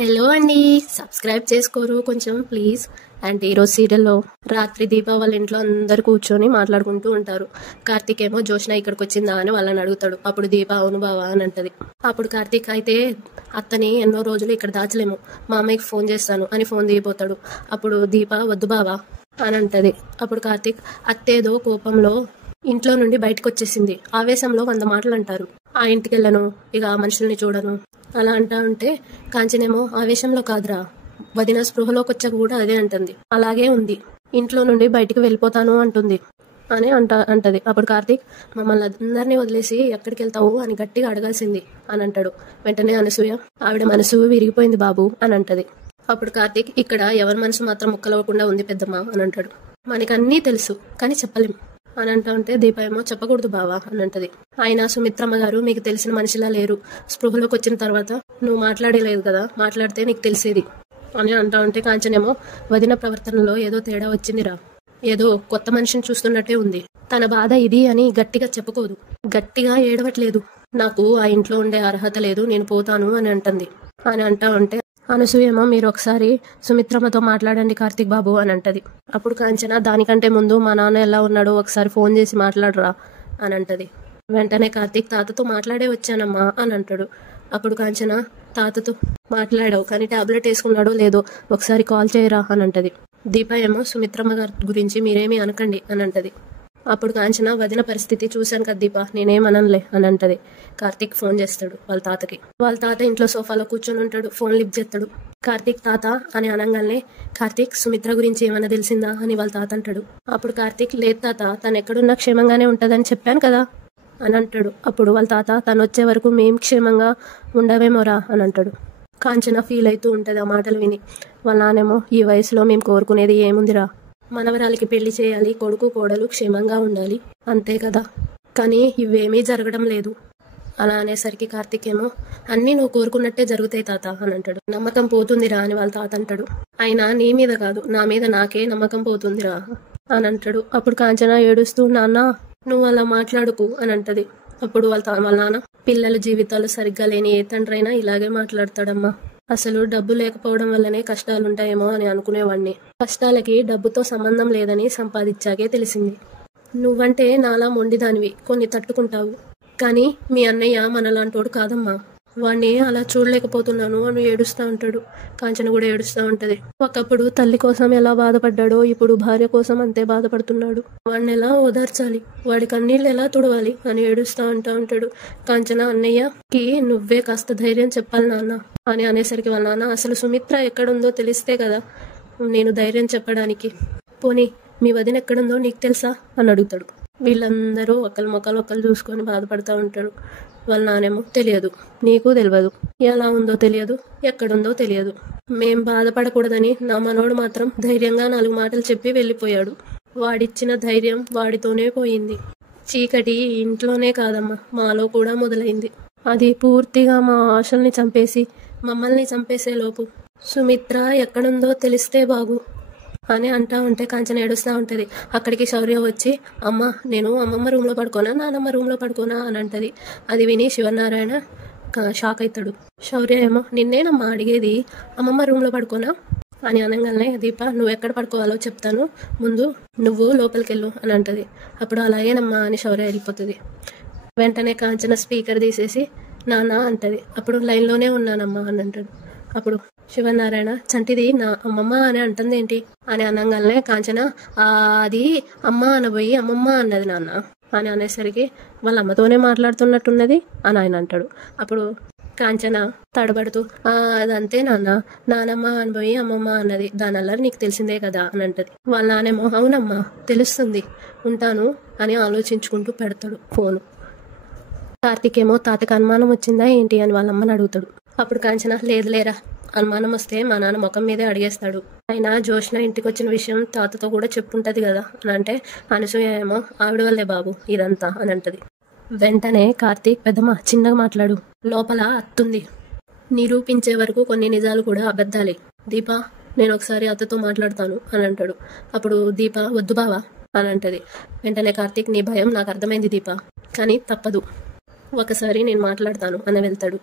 Hello అండి, subscribe చేసుకోరు కొంచెం ప్లీజ్. అండ్ ఈరోజు సీరియల్లో రాత్రి దీప వాళ్ళ ఇంట్లో అందరు కూర్చొని మాట్లాడుకుంటూ ఉంటారు. కార్తీక్ ఏమో జోష్న ఇక్కడికి వచ్చిందా అని వాళ్ళని అడుగుతాడు. అప్పుడు దీప అవును బావా అని అంటది. అప్పుడు కార్తీక్ అయితే అత్తని ఎన్నో రోజులు ఇక్కడ దాచలేము, మా అమ్మాయికి ఫోన్ చేస్తాను అని ఫోన్ దిగిపోతాడు. అప్పుడు దీప వద్దు బావా అని అంటది. అప్పుడు కార్తీక్ అత్తేదో కోపంలో ఇంట్లో నుండి బయటకు వచ్చేసింది, ఆవేశంలో 100 మాటలు అంటారు. ఆ ఇంటికి వెళ్ళను, ఇక ఆ మనుషుల్ని చూడను అలా అంటా ఉంటే కాంచనేమో ఆవేశంలో కాదురా, వదిన స్పృహలోకి వచ్చాక కూడా అదే అంటుంది, అలాగే ఉంది, ఇంట్లో నుండి బయటికి వెళ్ళిపోతాను అంటుంది అని అంటది. అప్పుడు కార్తీక్ మమ్మల్ని అందరినీ వదిలేసి ఎక్కడికి వెళ్తావు అని గట్టిగా అడగాల్సింది అని అంటాడు. వెంటనే అనసూయ ఆవిడ మనసు విరిగిపోయింది బాబు అని అంటది. అప్పుడు కార్తీక్ ఇక్కడ ఎవరి మనసు మాత్రం ముక్కలవ్వకుండా ఉంది పెద్దమ్మ అని అంటాడు. మనకన్నీ తెలుసు కానీ చెప్పలేం అని అంటా ఉంటే దీప ఏమో చెప్పకూడదు బావా అని అంటది. ఆయన సుమిత్రమ్మ గారు మీకు తెలిసిన మనిషిలా లేరు, స్పృహలోకి వచ్చిన తర్వాత నువ్వు మాట్లాడలేదు కదా, మాట్లాడితే నీకు తెలిసేది అని అంటా ఉంటే కాంచనేమో వదిన ప్రవర్తనలో ఏదో తేడా వచ్చిందిరా, ఏదో కొత్త మనిషిని చూస్తున్నట్టే ఉంది, తన బాధ ఇది అని గట్టిగా చెప్పుకోదు, గట్టిగా ఏడవట్లేదు, నాకు ఆ ఇంట్లో ఉండే అర్హత లేదు, నేను పోతాను అని అంటుంది అని అంటా ఉంటే అనసూయేమో మీరు ఒకసారి సుమిత్రమ్మతో మాట్లాడండి కార్తీక్ బాబు అని అంటది. అప్పుడు కాంచన దానికంటే ముందు మా నాన్న ఎలా ఉన్నాడో ఒకసారి ఫోన్ చేసి మాట్లాడరా అని అంటది. వెంటనే కార్తీక్ తాతతో మాట్లాడే వచ్చానమ్మా అని అంటాడు. అప్పుడు కాంచన తాతతో మాట్లాడావు కానీ టాబ్లెట్ వేసుకున్నాడో లేదో ఒకసారి కాల్ చేయరా అని అంటది. దీప ఏమో సుమిత్రమ్మ గారి గురించి మీరేమీ అనకండి అని అంటది. అప్పుడు కాంచన వదిన పరిస్థితి చూశాను కదా దీప, నేనేమనలే అని అంటది. కార్తీక్ ఫోన్ చేస్తాడు వాళ్ళ తాతకి. వాళ్ళ తాత ఇంట్లో సోఫాలో కూర్చొని ఉంటాడు, ఫోన్ లిఫ్ట్ చేస్తాడు. కార్తీక్ తాత అని అనగానే కార్తీక్ సుమిత్ర గురించి ఏమైనా తెలిసిందా అని వాళ్ళ తాత అంటాడు. అప్పుడు కార్తీక్ లేదు తాత, తను ఎక్కడున్నా క్షేమంగానే ఉంటదని చెప్పాను కదా అని అంటాడు. అప్పుడు వాళ్ళ తాత తను వచ్చే వరకు మేం క్షేమంగా ఉండవేమోరా అని అంటాడు. కాంచన ఫీల్ అవుతూ ఉంటది ఆ మాటలు విని. వాళ్ళ నానేమో ఈ వయసులో మేము కోరుకునేది ఏముందిరా, మనవరాలికి పెళ్లి చేయాలి, కొడుకు కోడలు క్షేమంగా ఉండాలి, అంతే కదా, కానీ ఇవేమీ జరగడం లేదు అలా అనేసరికి కార్తీక్ ఏమో అన్నీ నువ్వు కోరుకున్నట్టే జరుగుతాయి తాత అని అంటాడు. నమ్మకం పోతుందిరా అని వాళ్ళ తాత అంటాడు. అయినా నీ మీద కాదు నా మీద నాకే నమ్మకం పోతుందిరా అని అంటాడు. అప్పుడు కాంచన ఏడుస్తూ నాన్న నువ్వు అలా మాట్లాడుకు అని అంటది. అప్పుడు వాళ్ళ నాన్న పిల్లల జీవితాలు సరిగ్గా లేని ఏ తండ్రైనా ఇలాగే మాట్లాడతాడమ్మా, అసలు డబ్బు లేకపోవడం వల్లనే కష్టాలుంటాయేమో అని అనుకునేవాడిని, కష్టాలకి డబ్బుతో సంబంధం లేదని సంపాదించాకే తెలిసింది, నువ్వంటే నాలా మొండిదానివి కొన్ని తట్టుకుంటావు, కానీ మీ అన్నయ్య మనలాంటోడు కాదమ్మా, వాణ్ణి అలా చూడలేకపోతున్నాను అని ఏడుస్తూ ఉంటాడు. కాంచన కూడా ఏడుస్తూ ఉంటది. ఒకప్పుడు తల్లి కోసం ఎలా బాధపడ్డాడో ఇప్పుడు భార్య కోసం అంతే బాధపడుతున్నాడు, వాడిని ఎలా ఓదార్చాలి, వాడి కన్నీళ్ళు ఎలా తుడవాలి అని ఏడుస్తూ ఉంటాడు. కాంచన అన్నయ్యకి నువ్వే కాస్త ధైర్యం చెప్పాలి నాన్న అని అనేసరికి వాళ్ళ నాన్న అసలు సుమిత్ర ఎక్కడుందో తెలిస్తే కదా నేను ధైర్యం చెప్పడానికి, పోనీ మీ వదిన ఎక్కడుందో నీకు తెలుసా అని అడుగుతాడు. వీళ్ళందరూ ఒకరి ముఖాలు ఒకరు చూసుకొని బాధపడుతూ ఉంటారు. వాళ్ళ నానేమో తెలియదు, నీకు తెలియదు, ఎలా ఉందో తెలియదు, ఎక్కడుందో తెలియదు, మేం బాధపడకూడదని నా మనోడు మాత్రం ధైర్యంగా 4 మాటలు చెప్పి వెళ్ళిపోయాడు, వాడిచ్చిన ధైర్యం వాడితోనే పోయింది, చీకటి ఇంట్లోనే కాదమ్మా మాలో కూడా మొదలైంది, అది పూర్తిగా మా ఆశల్ని చంపేసి మమ్మల్ని చంపేసే లోపు సుమిత్ర ఎక్కడుందో తెలిస్తే బాగు అని అంటా ఉంటే కాంచన ఏడుస్తూ ఉంటుంది. అక్కడికి శౌర్య వచ్చి అమ్మ నేను అమ్మమ్మ రూమ్లో పడుకోనా నానమ్మ రూమ్లో పడుకోనా అని అంటది. అది విని శివనారాయణ షాక్ అవుతాడు. శౌర్య ఏమో నిన్నేనమ్మా అడిగేది, అమ్మమ్మ రూమ్లో పడుకోనా అని అనగానే దీప నువ్వు ఎక్కడ పడుకోవాలో చెప్తాను, ముందు నువ్వు లోపలికి వెళ్ళు అని అంటది. అప్పుడు అలాగేనమ్మా అని శౌర్య వెళ్ళిపోతుంది. వెంటనే కాంచన స్పీకర్ తీసేసి నాన్న అంటది. అప్పుడు లైన్లోనే ఉన్నానమ్మా అని అంటాడు. అప్పుడు శివనారాయణ చంటిది నా అమ్మమ్మ అని అంటుంది ఏంటి అని అనగానే కాంచన అది అమ్మ అనబోయి అమ్మమ్మ అన్నది నాన్న అని అనేసరికి వాళ్ళ అమ్మతోనే మాట్లాడుతున్నట్టున్నది అని ఆయన అంటాడు. అప్పుడు కాంచన తడబడుతూ అదంతే నాన్న, నానమ్మ అనబోయి అమ్మమ్మ అన్నది, దానివల్ల నీకు తెలిసిందే కదా అని అంటది. వాళ్ళ నానేమో అవునమ్మా తెలుస్తుంది, ఉంటాను అని ఆలోచించుకుంటూ పెడతాడు ఫోను. కార్తీక్ ఏమో తాతకి అనుమానం వచ్చిందా ఏంటి అని వాళ్ళమ్మని అడుగుతాడు. అప్పుడు కాంచన లేదులేరా, అనుమానం వస్తే మా నాన్న ముఖం మీదే అడిగేస్తాడు, అయినా జోష్న ఇంటికి వచ్చిన విషయం తాతతో కూడా చెప్పుంటది కదా అని అంటే అనసూయ ఏమో ఆవిడ వల్లే బాబు ఇదంతా అని అంటది. వెంటనే కార్తీక్ పెద్దమ్మ చిన్నగా మాట్లాడు, లోపల అత్తుంది, నిరూపించే వరకు కొన్ని నిజాలు కూడా అబద్ధాలే, దీప నేను ఒకసారి అత్తతో మాట్లాడతాను అని అంటాడు. అప్పుడు దీప వద్దు బావా అని అంటది. వెంటనే కార్తీక్ నీ భయం నాకు అర్థమైంది దీప, కానీ తప్పదు, ఒకసారి నేను మాట్లాడతాను అని వెళ్తాడు.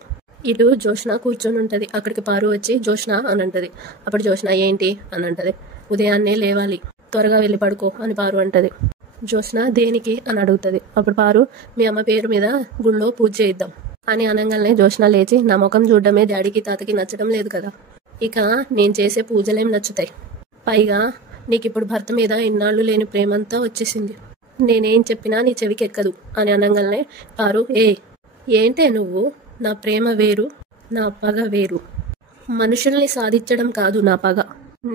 ఇటు జోష్న కూర్చొని ఉంటది. అక్కడికి పారు వచ్చి జోష్న అని అంటది. అప్పుడు జోష్న ఏంటి అని అంటది. ఉదయాన్నే లేవాలి, త్వరగా వెళ్ళి పడుకో అని పారు అంటది. జోష్న దేనికి అని అడుగుతుంది. అప్పుడు పారు మీ అమ్మ పేరు మీద గుళ్ళో పూజ చేయిద్దాం అని అనగానే జోష్న లేచి నా ముఖం చూడడమే డాడీకి తాతకి నచ్చడం లేదు కదా, ఇక నేను చేసే పూజలేం నచ్చుతాయి, పైగా నీకు ఇప్పుడు భర్త మీద ఇన్నాళ్ళు లేని ప్రేమంతా వచ్చేసింది, నేనేం చెప్పినా నీ చెవికి ఎక్కదు అని అనగానే పారు ఏంటే నువ్వు, నా ప్రేమ వేరు నా పగ వేరు, మనుషుల్ని సాధించడం కాదు నా పగ,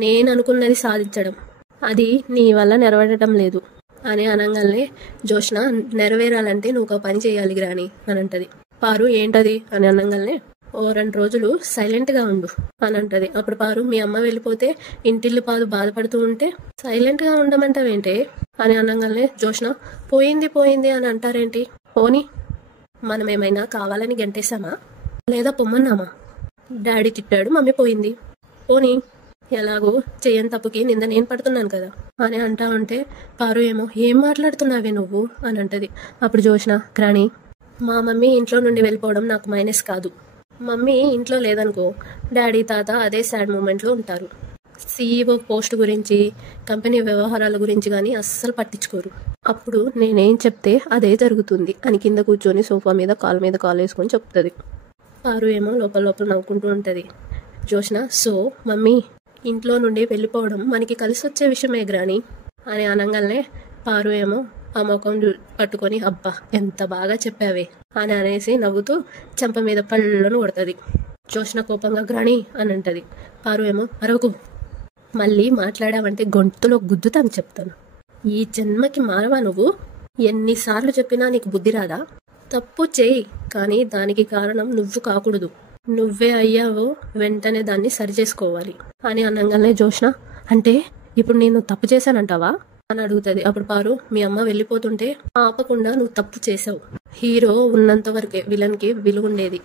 నేను అనుకున్నది సాధించడం, అది నీ వల్ల నెరవేరడం లేదు అని అనగానే జోష్న నెరవేరాలంటే నువ్వు ఒక పని చేయాలి గ్రాని అని అంటది. పారు ఏంటది అని అనగానే ఓ 2 రోజులు సైలెంట్గా ఉండు అని అంటది. అప్పుడు పారు మీ అమ్మ వెళ్ళిపోతే ఇంటిల్లు పాదు బాధపడుతూ ఉంటే సైలెంట్గా ఉండమంటావేంటి అని అనగానే జోష్న పోయింది అని అంటారేంటి, పోనీ మనం ఏమైనా కావాలని గంటేశామా లేదా పొమ్మన్నామా, డాడీ తిట్టాడు మమ్మీ పోయింది, పోనీ ఎలాగో చెయ్యని తప్పుకి నింద నేను పడుతున్నాను కదా అని అంటా ఉంటే పారు ఏం మాట్లాడుతున్నావే నువ్వు అని అంటది. అప్పుడు జోష్న గ్రాని మా మమ్మీ ఇంట్లో నుండి వెళ్ళిపోవడం నాకు మైనస్ కాదు, మమ్మీ ఇంట్లో లేదనుకో డాడీ తాత అదే సాడ్ మూమెంట్లో ఉంటారు, CEO పోస్ట్ గురించి కంపెనీ వ్యవహారాల గురించి కానీ అస్సలు పట్టించుకోరు, అప్పుడు నేనేం చెప్తే అదే జరుగుతుంది అని కింద కూర్చొని సోఫా మీద కాలు వేసుకొని చెప్తుంది. పారు లోపల నవ్వుకుంటూ ఉంటుంది. జోష్న సో మమ్మీ ఇంట్లో నుండి వెళ్ళిపోవడం మనకి కలిసి వచ్చే విషయమే గ్రాని అని అనగానే పారు ఆ ముఖం పట్టుకొని అబ్బా ఎంత బాగా చెప్పావే అని అనేసి నవ్వుతూ చెంప మీద పళ్ళను కొడుతుంది. జోష్న కోపంగా గ్రాని అని అంటది. పారు అరవకు, మళ్ళీ మాట్లాడావంటే గొంతులో గుద్దుతాను చెప్తాను, ఈ జన్మకి మారవా నువ్వు, ఎన్నిసార్లు చెప్పినా నీకు బుద్ధి రాదా, తప్పు చేయి కానీ దానికి కారణం నువ్వు కాకూడదు, నువ్వే అయ్యావో వెంటనే దాన్ని సరిచేసుకోవాలి అని అనగానే జోష్న అంటే ఇప్పుడు నేను తప్పు చేశానంటావా అని అడుగుతుంది. అప్పుడు పారు మీ అమ్మ వెళ్ళిపోతుంటే ఆపకుండా నువ్వు తప్పు చేసావు, హీరో ఉన్నంత వరకే విలన్కి విలువ ఉండేది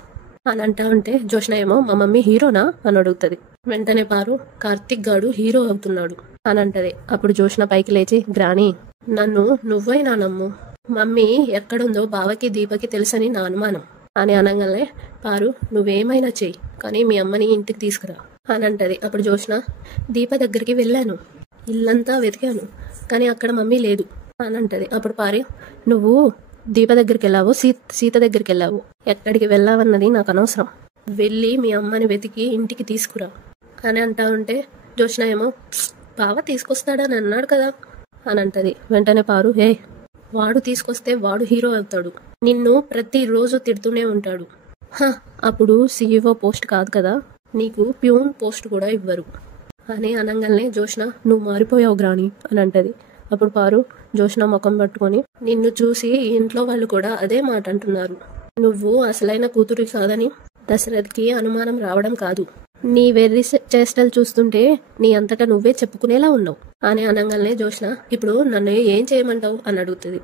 అని అంటా ఉంటే జోష్న మా మమ్మీ హీరోనా అని అడుగుతుంది. వెంటనే పారు కార్తిక్ గాడు హీరో అవుతున్నాడు అని అంటది. అప్పుడు జోష్న పైకి లేచి గ్రాని నన్ను నువ్వైనా నమ్ము, మమ్మీ ఎక్కడుందో బావకి దీపకి తెలుసని నా అనుమానం అని అనగానే పారు నువ్వేమైనా చెయ్యి కానీ మీ అమ్మని ఇంటికి తీసుకురా అని అంటది. అప్పుడు జోష్న దీప దగ్గరికి వెళ్ళాను, ఇల్లంతా వెతికాను కానీ అక్కడ మమ్మీ లేదు అని అంటది. అప్పుడు పారు నువ్వు దీప దగ్గరికి వెళ్ళావు, సీత దగ్గరికి వెళ్ళావు, ఎక్కడికి వెళ్ళావన్నది నాకు అనవసరం, వెళ్ళి మీ అమ్మని వెతికి ఇంటికి తీసుకురా అని అంటా ఉంటే జోష్న బావ తీసుకొస్తాడని అన్నాడు కదా అని అంటది. వెంటనే పారు వాడు తీసుకొస్తే వాడు హీరో అవుతాడు, నిన్ను ప్రతిరోజు తిడుతూనే ఉంటాడు, అప్పుడు CEO పోస్ట్ కాదు కదా, నీకు ప్యూన్ పోస్ట్ కూడా ఇవ్వరు అని అనగానే జోష్న నువ్వు మారిపోయావు గ్రాని అని అంటది. అప్పుడు పారు జోష్న ముఖం పట్టుకొని నిన్ను చూసి ఇంట్లో వాళ్ళు కూడా అదే మాట అంటున్నారు, నువ్వు అసలైన కూతురు కాదని దశరథ్కి అనుమానం రావడం కాదు, నీ వెర్రి చేష్టలు చూస్తుంటే నీ అంతటా నువ్వే చెప్పుకునేలా ఉన్నావు అని అనగానే జోష్న ఇప్పుడు నన్ను ఏం చేయమంటావు అని అడుగుతుంది.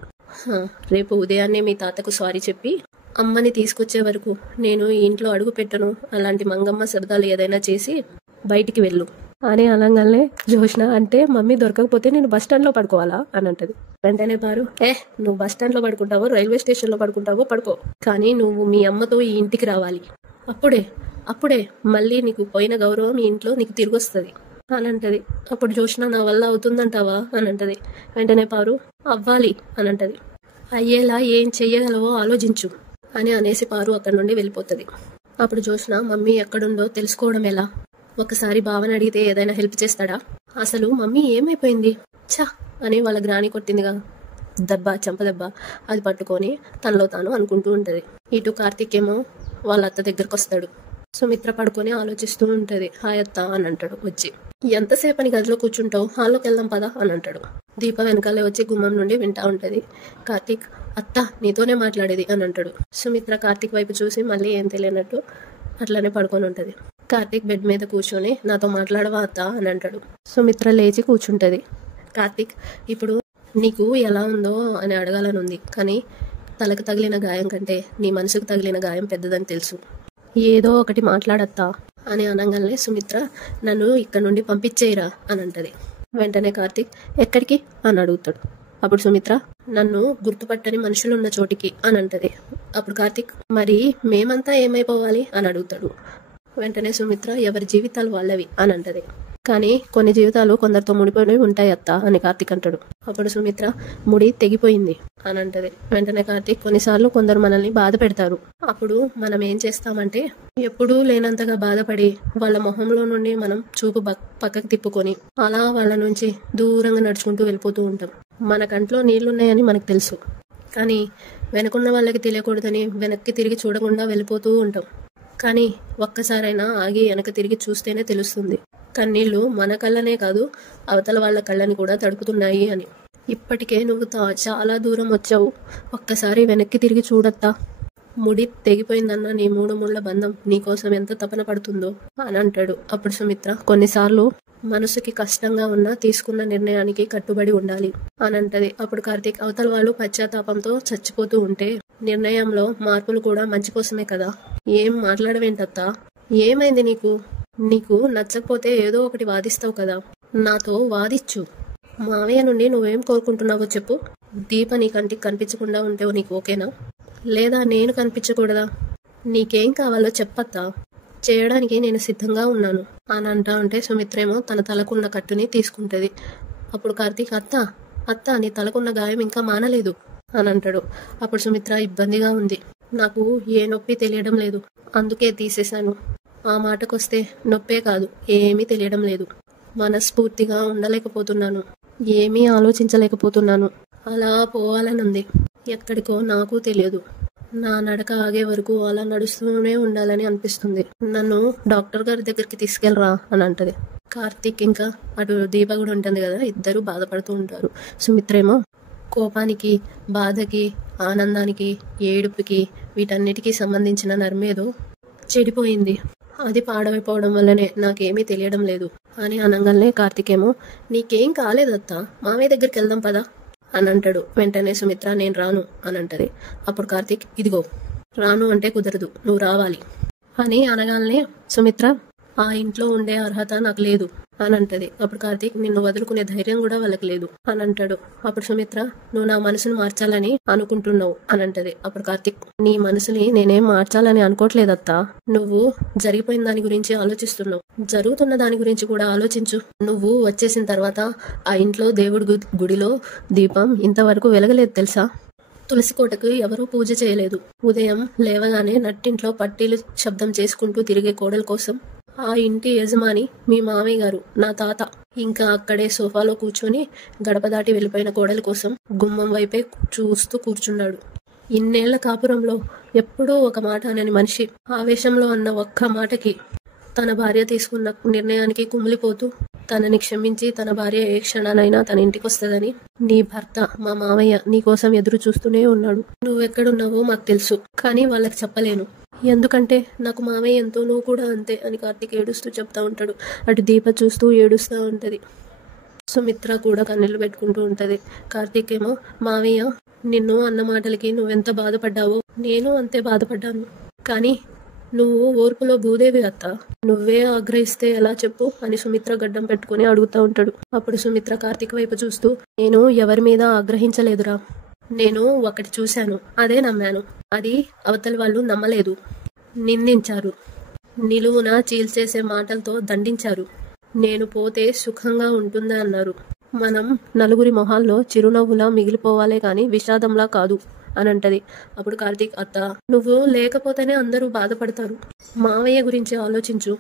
రేపు ఉదయాన్నే మీ తాతకు సారీ చెప్పి అమ్మని తీసుకొచ్చే వరకు నేను ఈ ఇంట్లో అడుగు పెట్టను, అలాంటి మంగమ్మ సరదాలు ఏదైనా చేసి బయటికి వెళ్ళు అని అనగానే జోష్న అంటే మమ్మీ దొరకకపోతే నేను బస్ స్టాండ్లో పడుకోవాలా అని అంటది. వెంటనే పారు నువ్వు బస్ స్టాండ్లో పడుకుంటావో రైల్వే స్టేషన్లో పడుకుంటావో పడుకో, కానీ నువ్వు మీ అమ్మతో ఈ ఇంటికి రావాలి, అప్పుడే మళ్ళీ నీకు పోయిన గౌరవం ఈ ఇంట్లో నీకు తిరిగి వస్తుంది అని అంటది. అప్పుడు జోష్న నా వల్ల అవుతుందంటావా అని అంటది. వెంటనే పారు అవ్వాలి అని అంటది. అయ్యేలా ఏం చెయ్యగలవో ఆలోచించు అని అనేసి పారు అక్కడి నుండి వెళ్ళిపోతుంది. అప్పుడు జోష్న మమ్మీ ఎక్కడుందో తెలుసుకోవడం ఎలా, ఒకసారి బావని అడిగితే ఏదైనా హెల్ప్ చేస్తాడా, అసలు మమ్మీ ఏమైపోయింది ఛా అని వాళ్ళ గ్రాని కొట్టిందిగా చెంపదెబ్బ అది పట్టుకొని తనలో తాను అనుకుంటూ ఉంటది. ఇటు కార్తిక్ వాళ్ళ అత్త దగ్గరకు వస్తాడు. సుమిత్ర పడుకొని ఆలోచిస్తూ ఉంటది. హాయ్ అత్త అని అంటాడు వచ్చి. ఎంతసేపు అని గదిలో కూర్చుంటావు, హాల్లోకి వెళ్దాం పదా అని అంటాడు. దీప వెనకాలే వచ్చి గుమ్మం నుండి వింటా ఉంటది. కార్తిక్ అత్త నీతోనే మాట్లాడేది అని అంటాడు. సుమిత్ర కార్తిక్ వైపు చూసి మళ్ళీ ఏం తెలియనట్టు అట్లానే పడుకొని ఉంటది. కార్తిక్ బెడ్ మీద కూర్చొని నాతో మాట్లాడవా అత్త అని అంటాడు. సుమిత్ర లేచి కూర్చుంటది. కార్తిక్ ఇప్పుడు నీకు ఎలా ఉందో అని అడగాలని ఉంది, కానీ తలకు తగిలిన గాయం కంటే నీ మనసుకు తగిలిన గాయం పెద్దదని తెలుసు, ఏదో ఒకటి మాట్లాడత్తా అని అనగానే సుమిత్ర నన్ను ఇక్కడ నుండి పంపించేయరా అని అంటది. వెంటనే కార్తిక్ ఎక్కడికి అని అడుగుతాడు. అప్పుడు సుమిత్ర నన్ను గుర్తుపట్టని మనుషులున్న చోటికి అని అంటది. అప్పుడు కార్తీక్ మరి మేమంతా ఏమైపోవాలి అని అడుగుతాడు. వెంటనే సుమిత్ర ఎవరి జీవితాలు వాళ్ళవి అని అంటది. కానీ కొన్ని జీవితాలు కొందరితో ముడిపడి ఉంటాయి అత్త అని కార్తీక్ అంటాడు. అప్పుడు సుమిత్ర ముడి తెగిపోయింది అని అంటది. వెంటనే కార్తీక్ కొన్నిసార్లు కొందరు మనల్ని బాధ పెడతారు. అప్పుడు మనం ఏం చేస్తామంటే ఎప్పుడూ లేనంతగా బాధపడి వాళ్ళ మొహంలో నుండి మనం చూపు పక్కకి తిప్పుకొని అలా వాళ్ళ నుంచి దూరంగా నడుచుకుంటూ వెళ్ళిపోతూ ఉంటాం. మన కంట్లో నీళ్లున్నాయని మనకు తెలుసు, కానీ వెనకున్న వాళ్ళకి తెలియకూడదని వెనక్కి తిరిగి చూడకుండా వెళ్ళిపోతూ ఉంటాం. కానీ ఒక్కసారైనా ఆగి వెనక తిరిగి చూస్తేనే తెలుస్తుంది కన్నీళ్లు మన కళ్ళనే కాదు అవతల వాళ్ళ కళ్ళని కూడా తడుపుతున్నాయి అని. ఇప్పటికే నువ్వు చాలా దూరం వచ్చావు, ఒక్కసారి వెనక్కి తిరిగి చూడత్తా. ముడి తెగిపోయిందన్న నీ 3 ముళ్ళ బంధం నీకోసం ఎంత తపన పడుతుందో అని అంటాడు. అప్పుడు సుమిత్ర కొన్నిసార్లు మనసుకి కష్టంగా ఉన్నా తీసుకున్న నిర్ణయానికి కట్టుబడి ఉండాలి అని అంటది. అప్పుడు కార్తీక్ అవతల వాళ్ళు పశ్చాత్తాపంతో చచ్చిపోతూ ఉంటే నిర్ణయంలో మార్పులు కూడా మంచి కోసమే కదా. ఏం మాట్లాడవేంటత్తా, ఏమైంది నీకు నచ్చకపోతే ఏదో ఒకటి వాదిస్తావు కదా, నాతో వాదిచ్చు. మావయ్య నుండి నువ్వేం కోరుకుంటున్నావో చెప్పు. దీప నీ కంటికి కనిపించకుండా ఉంటే నీకు ఓకేనా, లేదా నేను కనిపించకూడదా? నీకేం కావాలో చెప్పత్తా, చేయడానికి నేను సిద్ధంగా ఉన్నాను అని అంటా ఉంటే సుమిత్రేమో తన తలకున్న కట్టుని తీసుకుంటది. అప్పుడు కార్తీక్ అత్త నీ తలకున్న గాయం ఇంకా మానలేదు అని అంటాడు. అప్పుడు సుమిత్ర ఇబ్బందిగా ఉంది, నాకు ఏ నొప్పి తెలియడం లేదు, అందుకే తీసేశాను. ఆ మాటకొస్తే నొప్పే కాదు ఏమీ తెలియడం లేదు, మనస్ఫూర్తిగా ఉండలేకపోతున్నాను, ఏమీ ఆలోచించలేకపోతున్నాను, అలా పోవాలనుంది, ఎక్కడికో నాకు తెలియదు, నా నడక ఆగే వరకు అలా నడుస్తూనే ఉండాలని అనిపిస్తుంది, నన్ను డాక్టర్ గారి దగ్గరికి తీసుకెళ్ళరా అని అంటది. కార్తీక్ ఇంకా అటు దీప కూడా ఉంటుంది కదా, ఇద్దరు బాధపడుతూ ఉంటారు. సుమిత్రేమో కోపానికి, బాధకి, ఆనందానికి, ఏడుపుకి వీటన్నిటికీ సంబంధించిన నర్మేదో చెడిపోయింది, అది పాడైపోవడం వల్లనే నాకేమీ తెలియడం లేదు అని అనగానే కార్తీకేమో నీకేం కాలేదత్తా, మామయ్య దగ్గరికి వెళ్దాం పదా అని అంటాడు. వెంటనే సుమిత్ర నేను రాను అని అంటది. అప్పుడు కార్తీక్ ఇదిగో రాను అంటే కుదరదు, నువ్వు రావాలి అని అనగానే సుమిత్ర ఆ ఇంట్లో ఉండే అర్హత నాకు లేదు అని అంటది. అప్పుడు కార్తీక్ నిన్ను వదులుకునే ధైర్యం కూడా వాళ్ళకి లేదు అని అంటాడు. అప్పుడు సుమిత్ర నువ్వు నా మనసును మార్చాలని అనుకుంటున్నావు అని అంటది. అప్పుడు కార్తీక్ నీ మనసుని నేనేం మార్చాలని అనుకోవట్లేదత్తా, నువ్వు జరిగిపోయిన దాని గురించి ఆలోచిస్తున్నావు, జరుగుతున్న దాని గురించి కూడా ఆలోచించు. నువ్వు వచ్చేసిన తర్వాత ఆ ఇంట్లో దేవుడి గుడిలో దీపం ఇంతవరకు వెలగలేదు తెలుసా, తులసి కోటకు ఎవరూ పూజ చేయలేదు, ఉదయం లేవగానే నట్టింట్లో పట్టీలు శబ్దం చేసుకుంటూ తిరిగే కోడల కోసం ఆ ఇంటి యజమాని మీ మామయ్య గారు నా తాత ఇంకా అక్కడే సోఫాలో కూర్చొని గడప దాటి వెళ్ళిపోయిన కోడల కోసం గుమ్మం వైపే చూస్తూ కూర్చున్నాడు. ఇన్నేళ్ల కాపురంలో ఎప్పుడో ఒక మాట అనని మనిషి ఆవేశంలో అన్న ఒక్క మాటకి తన భార్య తీసుకున్న నిర్ణయానికి కుమిలిపోతూ తనని క్షమించి తన భార్య ఏ క్షణానైనా తన ఇంటికి వస్తుందని నీ భర్త మా మామయ్య నీ కోసం ఎదురు చూస్తూనే ఉన్నాడు. నువ్వెక్కడున్నావో మాకు తెలుసు, కానీ వాళ్ళకి చెప్పలేను, ఎందుకంటే నాకు మామయ్య ఎంతో నువ్వు కూడా అంతే అని కార్తీక్ ఏడుస్తూ చెప్తా ఉంటాడు. అటు దీప చూస్తూ ఏడుస్తూ ఉంటది. సుమిత్ర కూడా కన్నీళ్లు పెట్టుకుంటూ ఉంటది. కార్తీక్ ఏమో మామయ్య నిన్ను అన్న మాటలకి నువ్వెంత బాధపడ్డావో నేను అంతే బాధపడ్డాను, కానీ నువ్వు ఓర్పులో భూదేవి అత్త, నువ్వే ఆగ్రహిస్తే ఎలా చెప్పు అని సుమిత్ర గడ్డం పెట్టుకుని అడుగుతూ ఉంటాడు. అప్పుడు సుమిత్ర కార్తీక్ వైపు చూస్తూ నేను ఎవరి మీద ఆగ్రహించలేదురా, నేను ఒకటి చూశాను అదే నమ్మాను, అది అవతలి వాళ్ళు నమ్మలేదు, నిందించారు, నిలువున చీల్చేసే మాటలతో దండించారు, నేను పోతే సుఖంగా ఉంటుందా అన్నారు, మనం నలుగురి మొహాల్లో చిరునవ్వులా మిగిలిపోవాలే కానీ విషాదంలా కాదు అని అంటది. అప్పుడు కార్తీక్ అత్త నువ్వు లేకపోతేనే అందరూ బాధపడతారు, మావయ్య గురించి ఆలోచించు,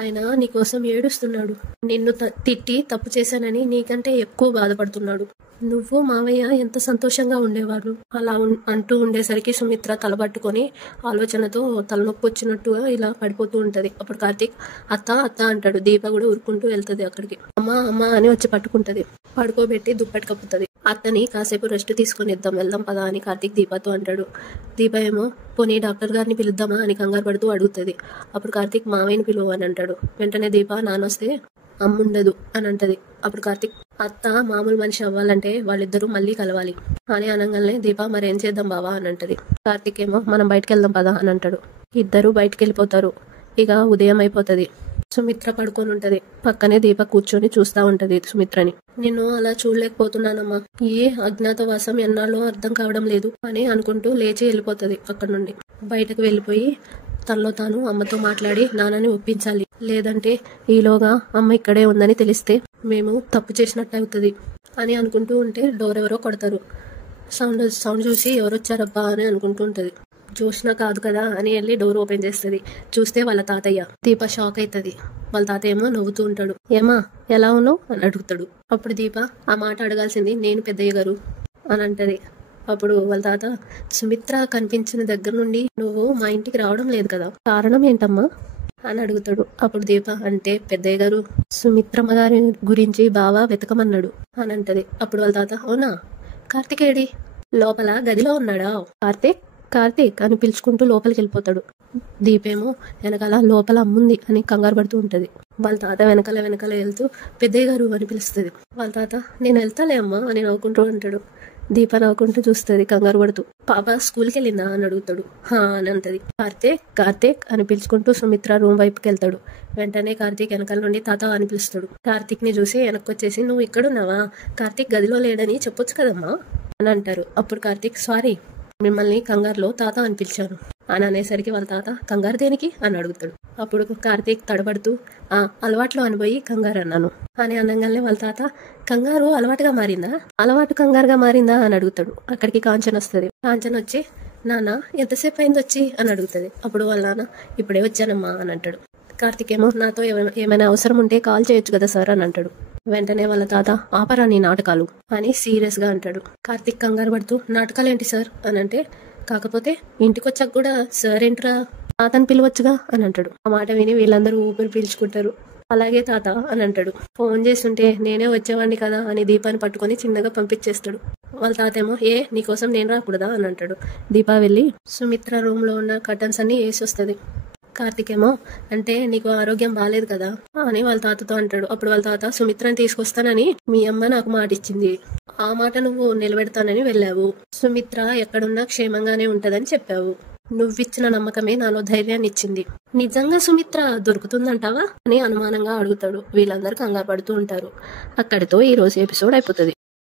ఆయన నీకోసం ఏడుస్తున్నాడు, నిన్ను తిట్టి తప్పు చేశానని నీకంటే ఎక్కువ బాధపడుతున్నాడు, నువ్వు మావయ్య ఎంత సంతోషంగా ఉండేవారు అలా అంటూ ఉండేసరికి సుమిత్ర తలబట్టుకొని ఆలోచనతో తలనొప్పి వచ్చినట్టుగా ఇలా పడిపోతూ ఉంటది. అప్పుడు కార్తీక్ అత్త అంటాడు. దీప కూడా ఉరుకుంటూ వెళ్తది అక్కడికి. అమ్మ అని వచ్చి పట్టుకుంటది, పడుకోబెట్టి దుప్పటి కప్పుతుంది. అత్తని కాసేపు రెస్ట్ తీసుకొని వెళ్దాం పదా అని కార్తీక్ దీపతో అంటాడు. దీప ఏమో పోనీ డాక్టర్ గారిని పిలుద్దామా అని కంగారు పడుతూ అడుగుతుంది. అప్పుడు కార్తీక్ మావయ్యని పిలువు అని అంటాడు. వెంటనే దీప నానొస్తే అమ్ముండదు అని అంటది. అప్పుడు కార్తీక్ అత్త మామూలు మనిషి అవ్వాలంటే వాళ్ళిద్దరూ మళ్ళీ కలవాలి అని అనగానే దీప మరేం చేద్దాం బావా అని అంటది. కార్తీక్ ఏమో మనం బయటకు వెళ్దాం పదా అని అంటాడు. ఇద్దరు బయటకు వెళ్ళిపోతారు. ఇక ఉదయం అయిపోతుంది. సుమిత్ర పడుకొని ఉంటది. పక్కనే దీప కూర్చొని చూస్తా ఉంటది సుమిత్రని. నేను అలా చూడలేకపోతున్నానమ్మా, ఏ అజ్ఞాతవాసం ఎన్నాళ్ళో అర్థం కావడం లేదు అని అనుకుంటూ లేచి వెళ్ళిపోతుంది అక్కడ నుండి. బయటకు వెళ్ళిపోయి తనలో తాను అమ్మతో మాట్లాడి నాన్నని ఒప్పించాలి, లేదంటే ఈలోగా అమ్మ ఇక్కడే ఉందని తెలిస్తే మేము తప్పు చేసినట్టు అవుతుంది అని అనుకుంటూ ఉంటే డోర్ ఎవరో కొడతారు. సౌండ్ చూసి ఎవరొచ్చారబ్బా అని అనుకుంటూ ఉంటది. జోష్న కాదు కదా అని వెళ్ళి డోర్ ఓపెన్ చేస్తుంది. చూస్తే వాళ్ళ తాతయ్య. దీప షాక్ అవుతుంది. వాళ్ళ తాతయ్య ఏమో నవ్వుతూ ఉంటాడు. ఏమా ఎలా ఉన్నావు అని అడుగుతాడు. అప్పుడు దీప ఆ మాట అడగాల్సింది నేను పెద్దయ్య గారు అని అంటది. అప్పుడు వాళ్ళ తాత, సుమిత్ర కనిపించిన దగ్గర నుండి నువ్వు మా ఇంటికి రావడం లేదు కదా, కారణం ఏంటమ్మా అని అడుగుతాడు. అప్పుడు దీప, అంటే పెద్దయ్య గారు సుమిత్రమ్మ గారి గురించి బాగా వెతకమన్నాడు అని అంటది. అప్పుడు వాళ్ళ తాత, అవునా, కార్తికేయుడి లోపల గదిలో ఉన్నాడా? కార్తీక్ అని పిలుచుకుంటూ లోపలికి వెళ్ళిపోతాడు. దీపేమో వెనకాల లోపల అమ్ముంది అని కంగారు పడుతూ ఉంటది. వాళ్ళ తాత వెనకాల వెళ్తూ పెద్దయ్య గారు అని పిలుస్తుంది. వాళ్ళ తాత, నేను వెళ్తాలే అమ్మా అని నవ్వుకుంటూ ఉంటాడు. దీప నవ్వుకుంటూ చూస్తుంది కంగారు పడుతూ. పాప స్కూల్కి వెళ్ళిందా అని అడుగుతాడు. హా అని అంటది. కార్తీక్ అని పిలుచుకుంటూ సుమిత్ర రూమ్ వైపుకి వెళ్తాడు. వెంటనే కార్తీక్ వెనకాల నుండి తాత అని పిలుస్తాడు. కార్తీక్ ని చూసి వెనక్కి వచ్చేసి, నువ్వు ఇక్కడున్నావా, కార్తీక్ గదిలో లేడని చెప్పొచ్చు కదమ్మా అని అంటారు. అప్పుడు కార్తీక్, సారీ, మిమ్మల్ని కంగారులో తాత అని పిలిచాను అని అనేసరికి వాళ్ళ తాత, కంగారు దేనికి అని అడుగుతాడు. అప్పుడు కార్తీక్ తడబడుతూ, అలవాట్లో అనిపోయి కంగారు అన్నాను అని అనగానే వాళ్ళ తాత, కంగారు అలవాటు కంగారుగా మారిందా అని అడుగుతాడు. అక్కడికి కాంచన వస్తుంది. కాంచన వచ్చి, నాన్న ఎంతసేపు అయింది వచ్చి అని అడుగుతుంది. అప్పుడు వాళ్ళ నాన్న, ఇప్పుడే వచ్చానమ్మా అని అంటాడు. కార్తీక్ ఏమో, నాతో ఏమైనా అవసరం ఉంటే కాల్ చేయొచ్చు కదా సార్ అని అంటాడు. వెంటనే వాళ్ళ తాత, ఆపరా నీ నాటకాలు అని సీరియస్ గా అంటాడు. కార్తీక్ కంగారు పడుతూ, నాటకాలు ఏంటి సార్ అని అంటే, కాకపోతే ఇంటికి వచ్చాక కూడా సార్ ఏంట్రా, తాతని పిలవచ్చుగా అని అంటాడు. ఆ మాట విని వీళ్ళందరూ ఊపిరి పీల్చుకుంటారు. అలాగే తాత అని అంటాడు. ఫోన్ చేస్తుంటే నేనే వచ్చేవాడిని కదా అని దీపాన్ని పట్టుకొని చిన్నగా పంపించేస్తాడు. వాళ్ళ తాత ఏమో, నీకోసం నేను రాకూడదా అని అంటాడు. దీపా వెళ్ళి సుమిత్ర రూమ్ లో ఉన్న కర్టన్స్ అన్ని వేసి వస్తుంది. కార్తీక్ ఏమో, అంటే నీకు ఆరోగ్యం బాగాలేదు కదా అని వాళ్ళ తాతతో అంటాడు. అప్పుడు వాళ్ళ తాత, సుమిత్రని తీసుకొస్తానని మీ అమ్మ నాకు మాట ఇచ్చింది, ఆ మాట నువ్వు నిలబెడతానని వెళ్ళావు, సుమిత్ర ఎక్కడున్నా క్షేమంగానే ఉంటదని చెప్పావు, నువ్విచ్చిన నమ్మకమే నాలో ధైర్యాన్ని ఇచ్చింది, నిజంగా సుమిత్ర దొరుకుతుందంటావా అని అనుమానంగా అడుగుతాడు. వీళ్ళందరూ కంగారు పడుతూ ఉంటారు. అక్కడితో ఈ రోజు ఎపిసోడ్ అయిపోతుంది.